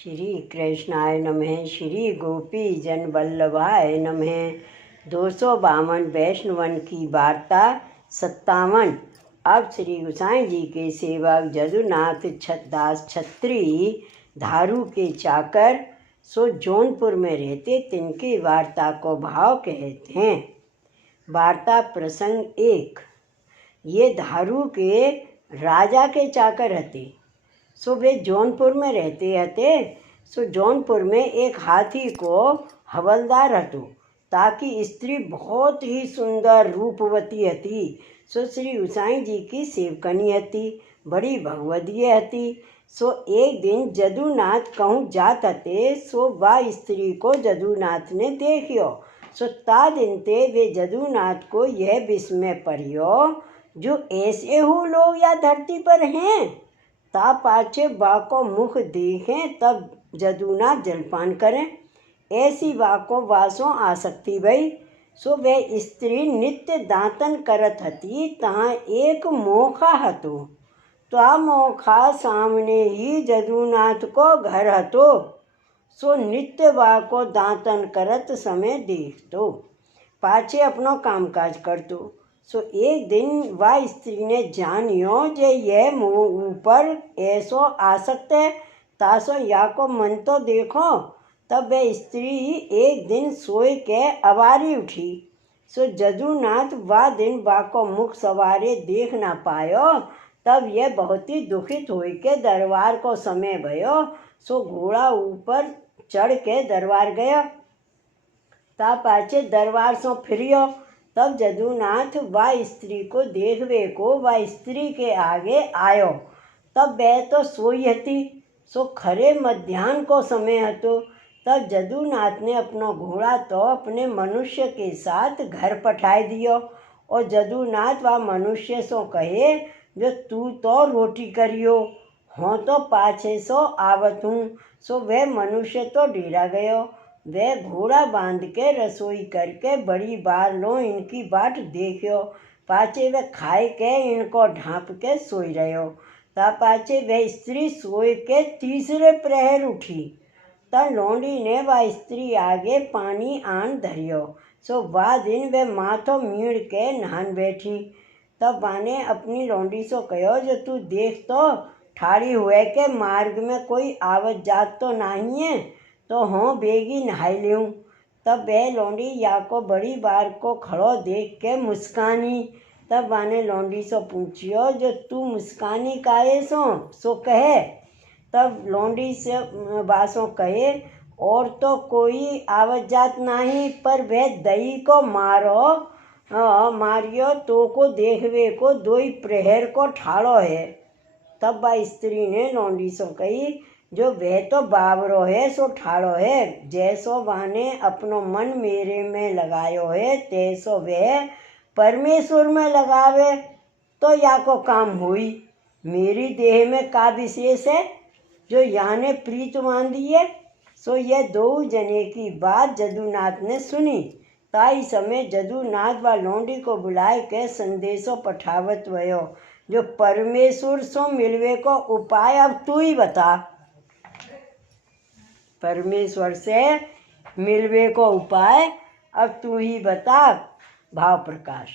श्री कृष्णाय नमः। श्री गोपी जन वल्लभाय नमः। 252 वैष्णवन की वार्ता 57। अब श्री गोसाई जी के सेवक जदुनाथ दास छत्री धारू के चाकर सो जौनपुर में रहते, तिनकी वार्ता को भाव कहते हैं। वार्ता प्रसंग 1। ये धारू के राजा के चाकर हते। सो वे जौनपुर में रहते हते। सो जौनपुर में एक हाथी को हवलदार हतो, ताकि स्त्री बहुत ही सुंदर रूपवती हती। सो श्री गोसाई जी की सेवकनी हती, बड़ी भगवदीय हती। सो एक दिन जदुनाथ कहूँ जात हते, सो वह स्त्री को जदुनाथ ने देखियो। सो ता दिन ते वे जदुनाथ को यह विस्मय पड़ियो, जो ऐसे हो लोग या धरती पर हैं। ता पाछे बाको मुख देखें, तब जदुनाथ जलपान करें। ऐसी बाको वासों आसक्ति भई। सो वह स्त्री नित्य दांतन करत हती। तहाँ एक मोखा हतो। ता मोखा सामने ही जदुनाथ को घर हतो। सो नित्य बाको दांतन करत समय देखतो, पाछे अपनो कामकाज करतो। सो एक दिन वह स्त्री ने जानियो जे यह मुँह ऊपर ऐसो आसक्त है, तासो या को मन तो देखो। तब वह स्त्री एक दिन सोए के अवारी उठी। सो जदुनाथ वह दिन बाको मुख सवारे देख ना पायो। तब यह बहुत ही दुखित होई के दरबार को समय भयो। सो घोड़ा ऊपर चढ़ के दरबार गयो। ता पाछे दरबार सो फिरियो। तब जदुनाथ वह स्त्री को देखवे को वह स्त्री के आगे आयो। तब वह तो सोई हती। सो खरे मध्याह्न को समय हतो। तब जदुनाथ ने अपनो घोड़ा तो अपने मनुष्य के साथ घर पठाए दियो। और जदुनाथ वह मनुष्य सो कहे, जो तू तो रोटी करियो, हों तो पाछे सो आवत हूँ। सो वह मनुष्य तो डेरा गयो। वह घोड़ा बांध के रसोई करके बड़ी बार लो इनकी बाट देखियो। पाछे वह खाए के इनको ढांप के सोई रहो। ता पाछे वह स्त्री सोए के तीसरे प्रहर उठी। ता लौंडी ने वह स्त्री आगे पानी आन धरियो। सो वह दिन वह माथो मीड़ के नहान बैठी। तब वाने अपनी लौंडी सो कहो, जो तू देख तो ठाड़ी हुए के मार्ग में कोई आवत जात तो नहीं है, तो हों बेगी नहाई लेऊँ। तब वह लौंडी या को बड़ी बार को खड़ो देख के मुस्कानी। तब वाने लौंडी सो पूछियो, जो तू मुस्कानी काहे सो कहे। तब लौंडी से बासों कहे, और तो कोई आवत जात नहीं, पर वह दही को मारियो तो को देखवे को दोई प्रहर को ठाड़ो है। तब वह स्त्री ने लौंडी सो कही, जो वह तो बावरो है सो ठाड़ो है। जैसो वाने अपनो मन मेरे में लगायो है, तैसो वह परमेश्वर में लगावे तो या को काम हुई। मेरी देह में का विशेष है, जो याने प्रीत बांधी है। सो यह दो जने की बात जदुनाथ ने सुनी। ताई समय जदुनाथ व लौंडी को बुलाए के संदेशो पठावत भयो, जो परमेश्वर सो मिलवे को उपाय अब तू ही बता। परमेश्वर से मिलवे को उपाय अब तू ही बता। भाव प्रकाश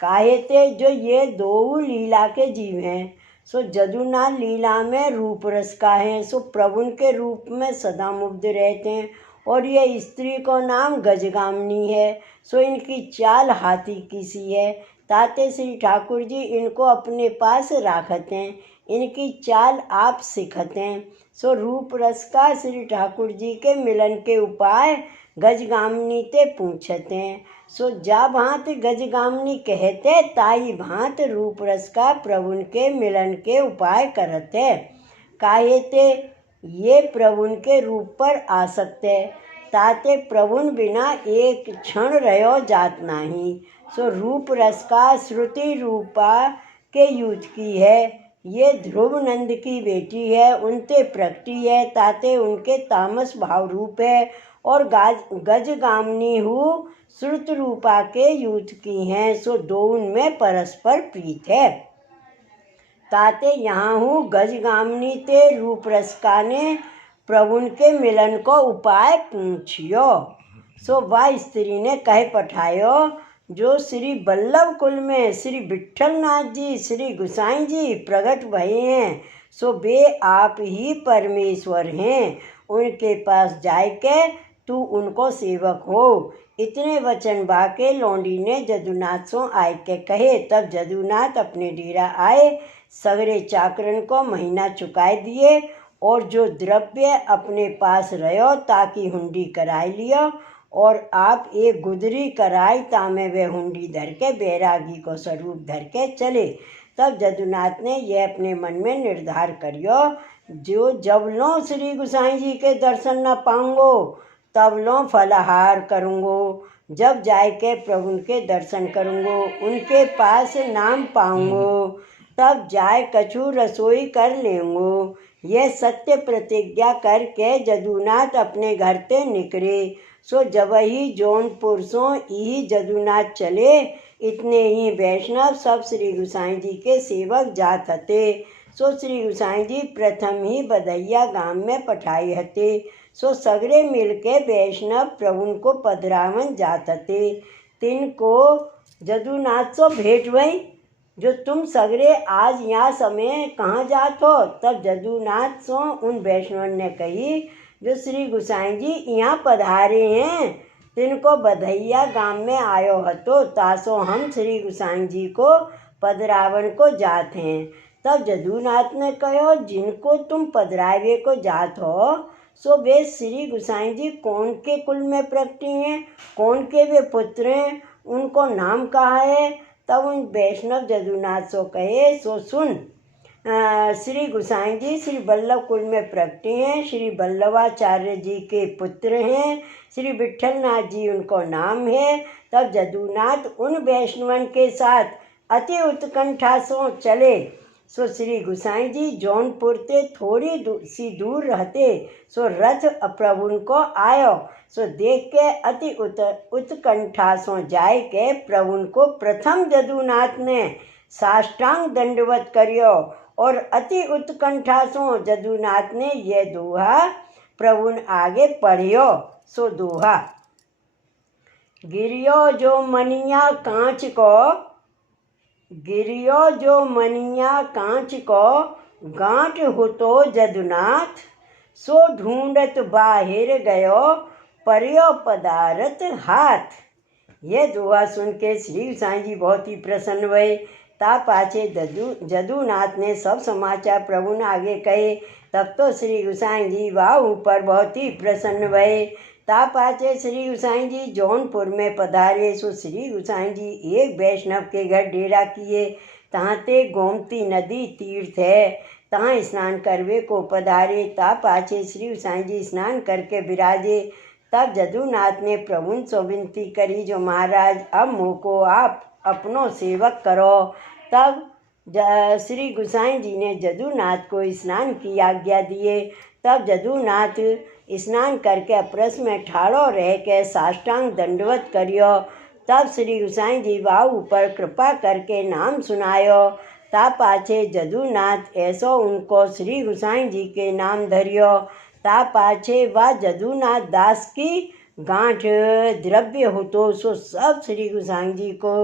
काहे ते, जो ये दो लीला के जीव हैं। सो जदुनाथ लीला में रूप रस का है। सो प्रभु के रूप में सदा मुग्ध रहते हैं। और ये स्त्री को नाम गजगामिनी है। सो इनकी चाल हाथी की सी है। ताते श्री ठाकुर जी इनको अपने पास राखते हैं। इनकी चाल आप सिखते हैं। सो रूप रस का श्री ठाकुर जी के मिलन के उपाय गजगामिनी ते पूछते हैं। सो जा भांत गजगामिनी कहते, ताई भांत रूप रस का प्रभु के मिलन के उपाय करते। काहे ते ये प्रभु के रूप पर आसक्त है। ताते प्रभु बिना एक क्षण रहो जात नहीं। सो रूप रस का श्रुति रूपा के युद्ध की है। ये ध्रुव नंद की बेटी है, उनते प्रकटी है। ताते उनके तामस भाव रूप है। और गजगामिनी हूँ श्रुत रूपा के युद्ध की हैं। सो दो उनमें परस्पर प्रीत है। ताते यहाँ हूँ गजगामिनी ते रूप रस का ने प्रभु के मिलन को उपाय पूछियो। सो वह स्त्री ने कह पठायो, जो श्री बल्लभ कुल में श्री विट्ठलनाथ जी श्री गुसाई जी प्रकट भये हैं, सो वे आप ही परमेश्वर हैं। उनके पास जाके तू उनको सेवक हो। इतने वचन बाके लौंडी ने जदुनाथ सो आय के कहे। तब जदुनाथ अपने डेरा आए, सगरे चाकरन को महीना चुकाए दिए और जो द्रव्य अपने पास रहो ताकि हुंडी कराई लियो, और आप एक गुदरी कराई तामे वे हुंडी धर के बैरागी को स्वरूप धर के चले। तब जदुनाथ ने यह अपने मन में निर्धार करियो, जो जब लो श्री गुसाई जी के दर्शन न पाऊंगो तब लो फलाहार करूँगो, जब जाए के प्रभु के दर्शन करूँगो उनके पास नाम पाऊँगो, तब जाए कछु रसोई कर लेंगो। यह सत्य प्रतिज्ञा करके जदुनाथ अपने घर ते निकले। सो जब ही जौनपुर सो ही जदुनाथ चले, इतने ही वैष्णव सब श्री गुसाई जी के सेवक जात हते। सो श्री गुसाई जी प्रथम ही बधैया गांव में पठाई हते। सो सगरे मिलके वैष्णव प्रभु को पधरावन जात हते। तिनको जदुनाथ सो भेंट भई, जो तुम सगरे आज यहाँ समय कहाँ जात हो। तब जदुनाथ सो उन वैष्णव ने कही, जो श्री गुसाई जी यहाँ पधारे हैं, तिनको बधैया गांव में आयो हतो, तासो हम श्री गुसाई जी को पधरावन को जात हैं। तब जदुनाथ ने कहो, जिनको तुम पधरावे को जात हो, सो वे श्री गुसाई जी कौन के कुल में प्रकटी हैं, कौन के वे पुत्र हैं, उनको नाम कहा है। तब उन वैष्णव जदुनाथ सो कहे, सो सुन, श्री गुसाई जी श्री बल्लभ कुल में प्रकटे हैं, श्री बल्लभाचार्य जी के पुत्र हैं, श्री विट्ठलनाथ जी उनको नाम है। तब जदुनाथ उन वैष्णवन के साथ अति उत्कंठा सो चले। सो श्री गुसाई जी जौनपुर ते थोड़ी सी दूर रहते, सो रथ प्रभु को आयो। सो देख के अति उत्कंठा सो जाय के प्रभु को प्रथम जदुनाथ ने साष्टांग दंडवत करियो, और अति उत्कंठा सो जदुनाथ ने यह दोहा प्रभु आगे पढ़ियो। सो दोहा, गिरियो जो मनिया कांच को, गिरियो जो मनिया कांच को, गांठ होतो जदुनाथ, सो ढूंढत बाहिर गयो, परियो पदारत हाथ। यह दोहा सुन के श्री गुसाई जी बहुत ही प्रसन्न भये। ता पाछे जदुनाथ ने सब समाचार प्रभु आगे कहे। तब तो श्री गुसाई जी वाह ऊपर बहुत ही प्रसन्न भये। ता पाछे श्री गुसाई जी जौनपुर में पधारे। सो श्री गुसाई जी एक वैष्णव के घर डेरा किए। तहाँ ते गोमती नदी तीर्थ है, तहाँ स्नान करवे को पधारे। ता पाछे श्री गुसाई जी स्नान करके विराजे। तब जदुनाथ ने प्रभु से विनती करी, जो महाराज अब मोको आप अपनो सेवक करो। तब श्री गुसाई जी ने जदुनाथ को स्नान की आज्ञा दिए। तब जदुनाथ स्नान करके अपरस में ठाड़ो रह के साष्टांग दंडवत करियो। तब श्री गुसाई जी वाह ऊपर कृपा करके नाम सुनायो। ता पाछे जदुनाथ ऐसो उनको श्री गुसाई जी के नाम धरियो। ता पाछे वा जदुनाथ दास की गांठ द्रव्य हो तो सो सब श्री गुसाई जी को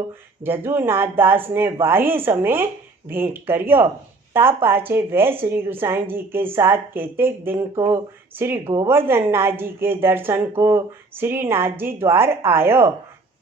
जदुनाथ दास ने वाही समय भेंट करियो। ता पाछे वह श्री गुसाई जी के साथ केतेक दिन को श्री गोवर्धन नाथ जी के दर्शन को श्री नाथ जी द्वार आयो।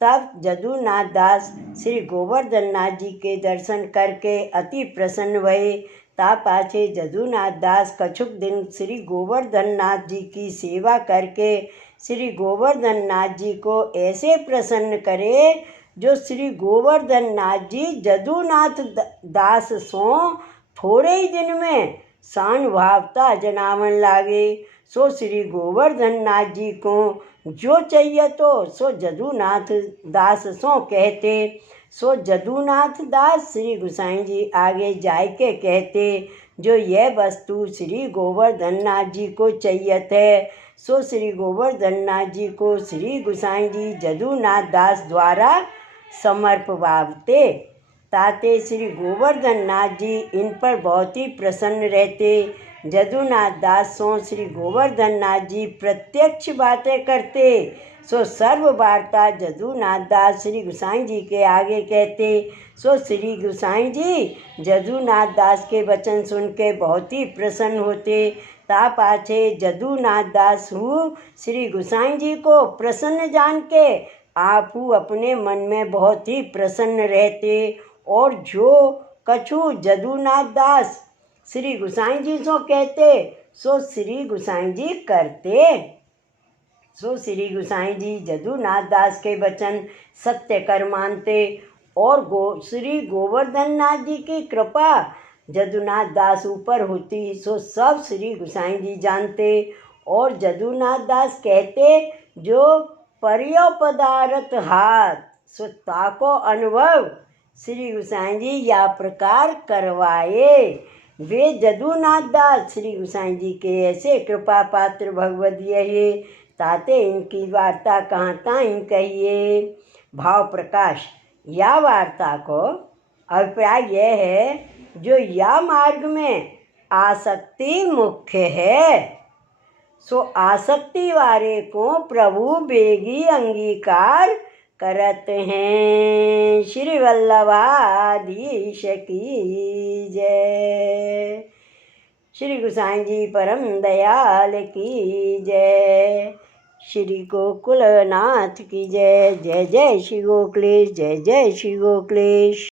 तब जदुनाथ दास श्री गोवर्धन नाथ जी के दर्शन करके अति प्रसन्न भये। ता पाछे जदुनाथ दास कछुक दिन श्री गोवर्धन नाथ जी की सेवा करके श्री गोवर्धन नाथ जी को ऐसे प्रसन्न करे, जो श्री गोवर्धन नाथ जी जदुनाथ दास सो थोड़े ही दिन में सानुभावता जनावन लागे। सो श्री गोवर्धन नाथ जी को जो चाहिए तो सो जदुनाथ दास सो कहते। सो जदुनाथ दास श्री गुसाई जी आगे जाय के कहते, जो यह वस्तु श्री गोवर्धन नाथ जी को चाहिए है। सो श्री गोवर्धन नाथ जी को श्री गुसाई जी जदुनाथ दास द्वारा समर्पवाते। ताते श्री गोवर्धन नाथ जी इन पर बहुत ही प्रसन्न रहते। जदुनाथ दास सो श्री गोवर्धन नाथ जी प्रत्यक्ष बातें करते, सो सर्व वार्ता जदुनाथ दास श्री गोसाई जी के आगे कहते। सो श्री गोसाई जी जदुनाथ दास के वचन सुन के बहुत ही प्रसन्न होते। ता पाछे जदुनाथ दास हु श्री गोसाई जी को प्रसन्न जान के आप अपने मन में बहुत ही प्रसन्न रहते। और जो कछु जदुनाथ दास श्री गोसाई जी सो कहते, सो श्री गोसाई जी करते। सो श्री गोसाई जी जदुनाथ दास के वचन सत्य कर मानते। और श्री गोवर्धन नाथ जी की कृपा जदुनाथ दास ऊपर होती, सो सब श्री गोसाई जी जानते। और जदुनाथ दास कहते, जो परियो पदारथ हाथ, सो ताको अनुभव श्री गोसाई जी या प्रकार करवाए। वे जदुनाथ दास श्री गोसाई जी के ऐसे कृपा पात्र भगवत यहे, ताते इनकी वार्ता कहाँ ताई कहिए। भाव प्रकाश। या वार्ता को अभिप्राय यह है, जो या मार्ग में आसक्ति मुख्य है, सो आसक्ति वाले को प्रभु बेगी अंगीकार करत हैं। श्री वल्लभाधीश की जय। श्री गोसाई जी परम दयाल की जय। श्री गोकुलनाथ की जय। जय जय श्री गोकुलेश, जय जय श्री गोकुलेश।